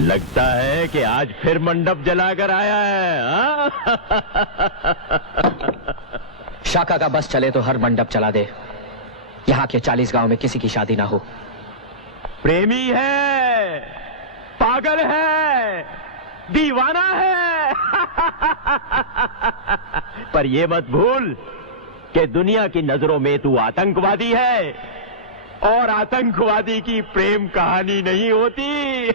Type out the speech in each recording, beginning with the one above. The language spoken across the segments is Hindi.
लगता है कि आज फिर मंडप जलाकर आया है, हाँ? शाका का बस चले तो हर मंडप चला दे। यहाँ के 40 गांव में किसी की शादी ना हो। प्रेमी है, पागल है, दीवाना है। पर ये मत भूल कि दुनिया की नजरों में तू आतंकवादी है, और आतंकवादी की प्रेम कहानी नहीं होती।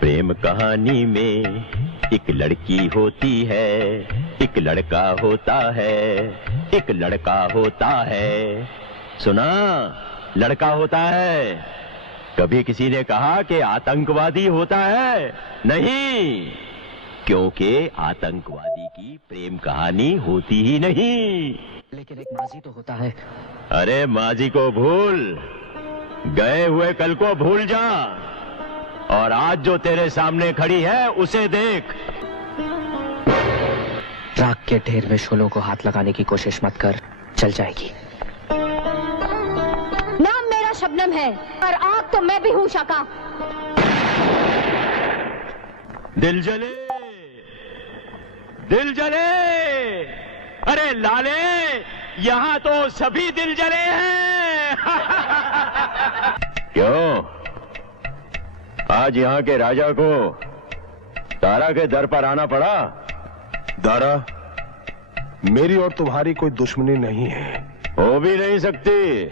प्रेम कहानी में एक लड़की होती है, एक लड़का होता है, एक लड़का होता है। सुना, लड़का होता है। कभी किसी ने कहा कि आतंकवादी होता है? नहीं, क्योंकि आतंकवादी की प्रेम कहानी होती ही नहीं। लेकिन एक माजी तो होता है। अरे माजी को भूल, गए हुए कल को भूल जा, और आज जो तेरे सामने खड़ी है उसे देख। राख के ढेर में शोलों को हाथ लगाने की कोशिश मत कर, चल जाएगी। नाम मेरा शबनम है, और आग तो मैं भी हूँ शाका। दिल जले, दिल जले, अरे लाले, यहाँ तो सभी दिल जले हैं। क्यों, आज यहाँ के राजा को दारा के दर पर आना पड़ा? दारा, मेरी और तुम्हारी कोई दुश्मनी नहीं है। हो भी नहीं सकती,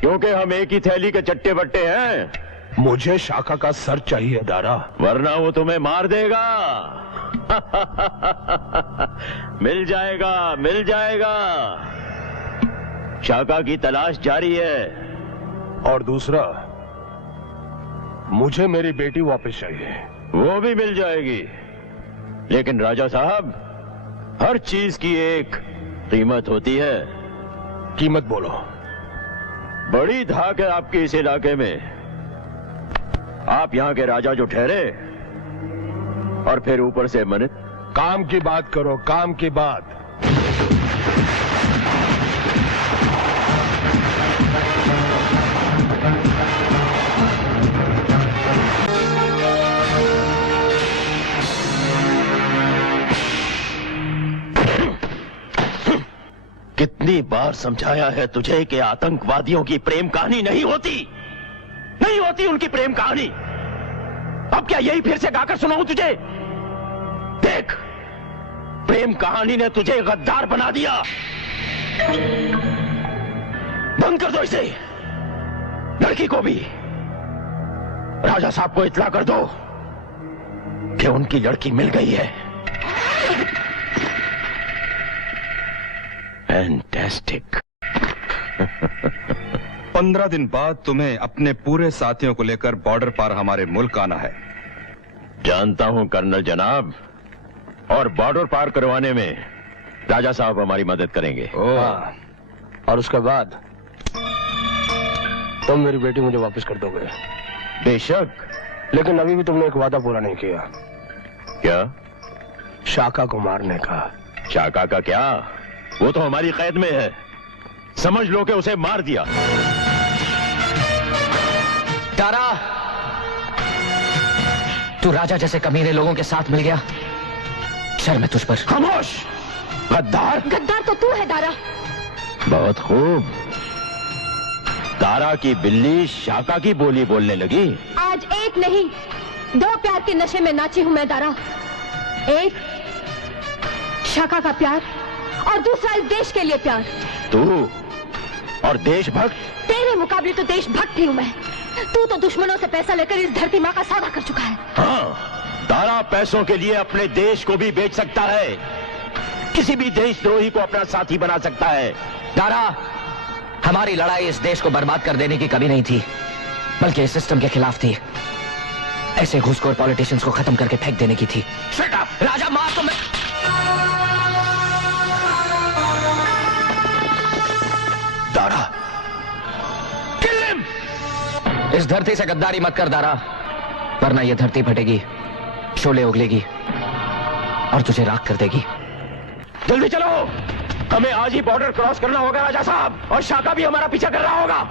क्योंकि हम एक ही थैली के चट्टे बट्टे हैं। मुझे शाका का सर चाहिए दारा, वरना वो तुम्हें मार देगा। मिल जाएगा, मिल जाएगा। शाका की तलाश जारी है। और दूसरा, मुझे मेरी बेटी वापस चाहिए। वो भी मिल जाएगी, लेकिन राजा साहब, हर चीज की एक कीमत होती है। कीमत बोलो। बड़ी धाक है आपके इस इलाके में। आप यहाँ के राजा जो ठहरे, और फिर ऊपर से मन। काम की बात करो, काम की बात। कितनी बार समझाया है तुझे कि आतंकवादियों की प्रेम कहानी नहीं होती, नहीं होती उनकी प्रेम कहानी। अब क्या यही फिर से गाकर सुनाऊं तुझे? देख, प्रेम कहानी ने तुझे गद्दार बना दिया। बंद कर दो इसे। लड़की को भी राजा साहब को इत्तला कर दो कि उनकी लड़की मिल गई है। फैंटास्टिक। 15 दिन बाद तुम्हें अपने पूरे साथियों को लेकर बॉर्डर पार हमारे मुल्क आना है। जानता हूं कर्नल जनाब, और बॉर्डर पार करवाने में राजा साहब हमारी मदद करेंगे। हाँ। और उसके बाद तुम मेरी बेटी मुझे वापस कर दोगे। बेशक। लेकिन अभी भी तुमने एक वादा पूरा नहीं किया। क्या? शाका को मारने का। शाका का क्या? वो तो हमारी कैद में है। समझ लो कि उसे मार दिया। तारा, तू राजा जैसे कमीने लोगों के साथ मिल गया। शर्म है तुझ पर। खामोश, गद्दार। गद्दार तो तू है दारा। बहुत खूब। तारा की बिल्ली शाका की बोली बोलने लगी। आज एक नहीं, 2 प्यार के नशे में नाची हूं मैं दारा। एक शाका का प्यार, और दूसरा इस देश के लिए प्यार। तू और देशभक्त? तेरे मुकाबले तो देशभक्त ही हूं मैं। तू तो दुश्मनों से पैसा लेकर इस धरती माँ का सौदा कर चुका है। हाँ, तारा पैसों के लिए अपने देश को भी बेच सकता है, किसी भी देशद्रोही को अपना साथी बना सकता है। तारा, हमारी लड़ाई इस देश को बर्बाद कर देने की कभी नहीं थी, बल्कि इस सिस्टम के खिलाफ थी। ऐसे घूसखोर पॉलिटिशियंस को खत्म करके फेंक देने की थी। Shut up! राजा माफ तो मैं। तारा, kill him! इस धरती से गद्दारी मत कर दारा, वरना ये धरती फटेगी, शोले उगलेगी और तुझे राख कर देगी। जल्दी चलो, हमें आज ही बॉर्डर क्रॉस करना होगा राजा साहब, और शाका भी हमारा पीछा कर रहा होगा।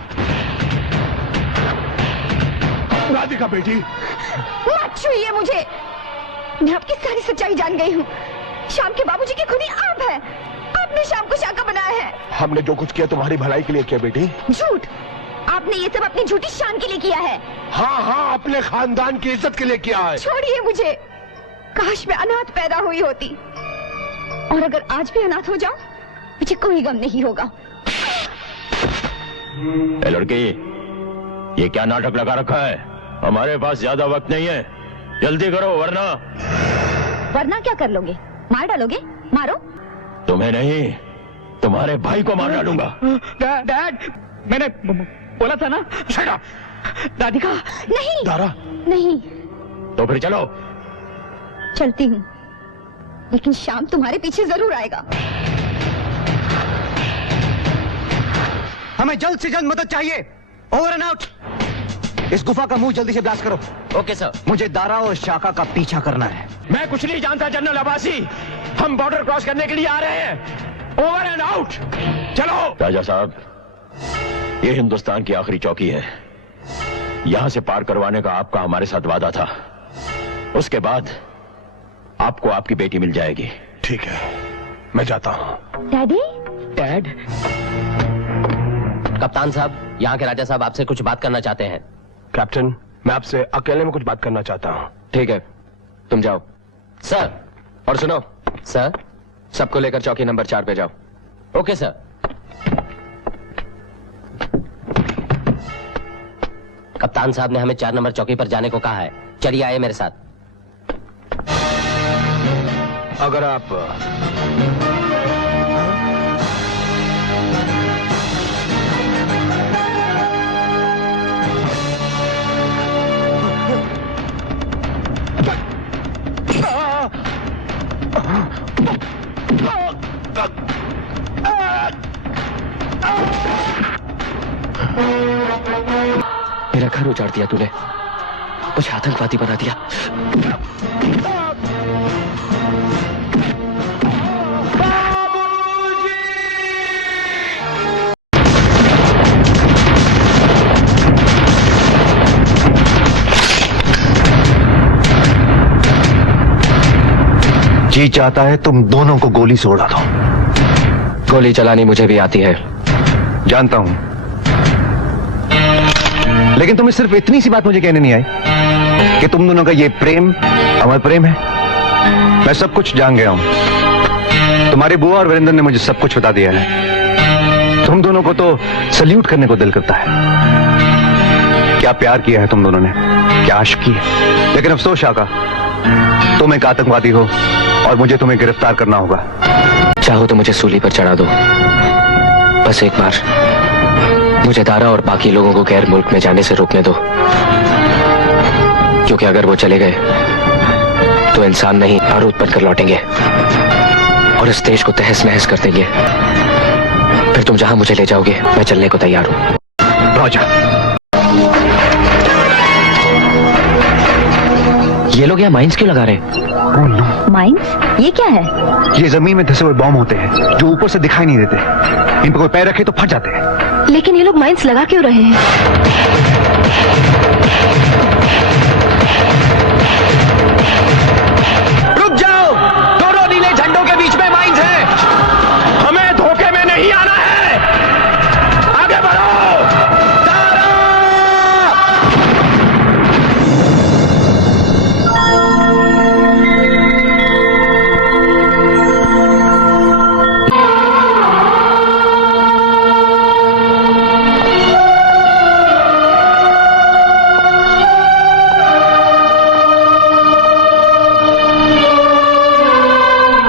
राधिका बेटी, मत छूइए मुझे। मैं आपकी सारी सच्चाई जान गई हूँ। श्याम के बाबूजी की खुदी आप है। आपने श्याम को शाका बनाया है। हमने जो कुछ किया तुम्हारी भलाई के लिए किया बेटी। झूठ। आपने ये सब अपनी झूठी शान के लिए किया है। हाँ हाँ, अपने खानदान की इज्जत के लिए किया है। छोड़िए मुझे। काश मैं अनाथ पैदा हुई होती, और अगर आज भी अनाथ हो जाऊं, मुझे कोई गम नहीं होगा। ए लड़की, ये क्या नाटक लगा रखा है? हमारे पास ज्यादा वक्त नहीं है, जल्दी करो वरना क्या कर लोगे? मार डालोगे? मारो। तुम्हें नहीं, तुम्हारे भाई को मार डालूंगा। डैड, मैंने बोला था ना। Shut up. राधिका। नहीं दारा, नहीं, तो फिर चलो। चलती हूँ, लेकिन श्याम तुम्हारे पीछे जरूर आएगा। हमें जल्द से जल्द मदद चाहिए। Over and out. इस गुफा का मुंह जल्दी से ब्लास्ट करो। Okay sir. मुझे दारा और शाका का पीछा करना है। मैं कुछ नहीं जानता जनरल अब्बासी, हम बॉर्डर क्रॉस करने के लिए आ रहे हैं। Over and out. चलो। राजा साहब, ये हिंदुस्तान की आखिरी चौकी है। यहां से पार करवाने का आपका हमारे साथ वादा था। उसके बाद आपको आपकी बेटी मिल जाएगी। ठीक है, मैं जाता हूँ। डैडी। डैड। कप्तान साहब, यहाँ के राजा साहब आपसे कुछ बात करना चाहते हैं। कैप्टन, मैं आपसे अकेले में कुछ बात करना चाहता हूँ। ठीक है, तुम जाओ। सर। और सुनो सर। सबको लेकर चौकी नंबर 4 पे जाओ। Okay sir. कप्तान साहब ने हमें 4 नंबर चौकी पर जाने को कहा है। चलिए आइए मेरे साथ। अगर आप मेरा घर उजाड़ दिया तूने, मुझे आतंकवादी बना दिया। जी चाहता है तुम दोनों को गोली से उड़ा दो। गोली चलानी मुझे भी आती है। जानता हूं, लेकिन तुम्हें सिर्फ इतनी सी बात मुझे कहने नहीं आई कि तुम दोनों का ये प्रेम अमर प्रेम है। मैं सब कुछ जान गया हूं। तुम्हारी बुआ और वीरेंद्र ने मुझे सब कुछ बता दिया है। तुम दोनों को तो सल्यूट करने को दिल करता है। क्या प्यार किया है तुम दोनों ने, क्या आशिकी है। लेकिन अफसोस शाका, तुम एक आतंकवादी हो और मुझे तुम्हें गिरफ्तार करना होगा। चाहो तो मुझे सूली पर चढ़ा दो, बस एक बार मुझे दारा और बाकी लोगों को गैर मुल्क में जाने से रोकने दो। क्योंकि अगर वो चले गए तो इंसान नहीं बारूद बनकर लौटेंगे और इस देश को तहस नहस कर देंगे। फिर तुम जहां मुझे ले जाओगे मैं चलने को तैयार हूं। राजा, ये लोग यहाँ माइंस क्यों लगा रहे हैं? माइंस? ये क्या है? ये जमीन में धसे हुए बॉम्ब होते हैं जो ऊपर से दिखाई नहीं देते। इन पर कोई पैर रखे तो फट जाते हैं। लेकिन ये लोग माइंस लगा क्यों रहे हैं? रुक जाओ, दोनों नीले झंडों के बीच में माइंस है। हमें धोखे में नहीं आना है। आगे बढ़ो।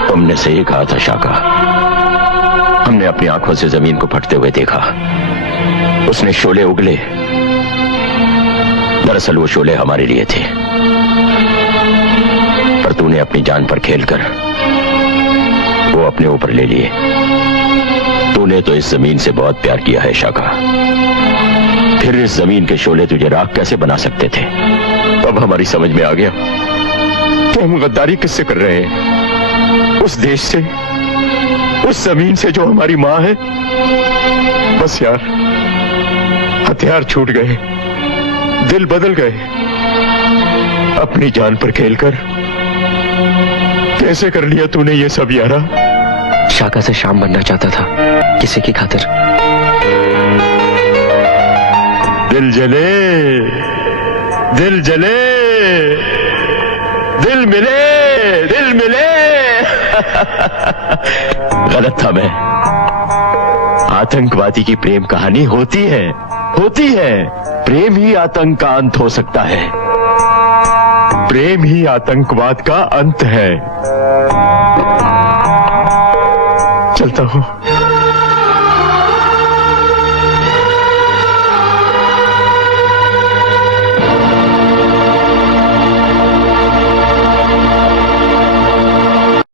तुमने सही कहा था शाका। हमने अपनी आंखों से जमीन को फटते हुए देखा। उसने शोले उगले, दरअसल वो शोले हमारे लिए थे, पर तूने अपनी जान पर खेलकर वो अपने ऊपर ले लिए। तूने तो इस जमीन से बहुत प्यार किया है शाका, फिर इस जमीन के शोले तुझे राख कैसे बना सकते थे? अब हमारी समझ में आ गया कि हम गद्दारी किससे कर रहे हैं। उस देश से, उस जमीन से जो हमारी मां है। बस यार, हथियार छूट गए, दिल बदल गए। अपनी जान पर खेलकर कैसे कर लिया तूने ये सब यारा? शाका से शाम बनना चाहता था किसी की खातिर। दिल जले, दिल जले, दिल मिले, दिल मिले। गलत था मैं। आतंकवादी की प्रेम कहानी होती है, होती है। प्रेम ही आतंक का अंत हो सकता है। प्रेम ही आतंकवाद का अंत है। चलता हूं।